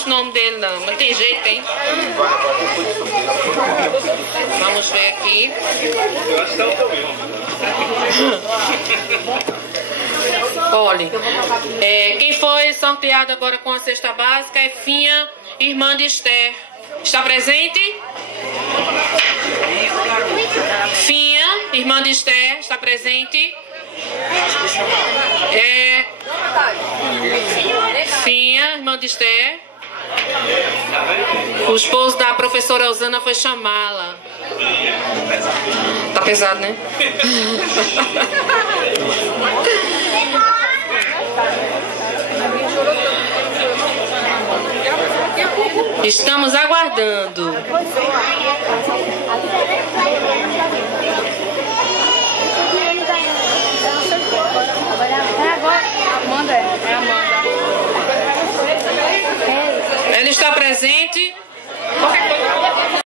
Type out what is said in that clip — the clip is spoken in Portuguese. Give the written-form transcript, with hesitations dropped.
gosto do nome dele não, mas tem jeito, tem. Vamos ver aqui. Olha, quem foi sorteado agora com a cesta básica é Finha, irmã de Esther. Está presente? Finha, irmã de Esther, está presente? Finha, irmã de Esther. O esposo da professora Elzana foi chamá-la. Tá pesado, né? Estamos aguardando. Ela está presente.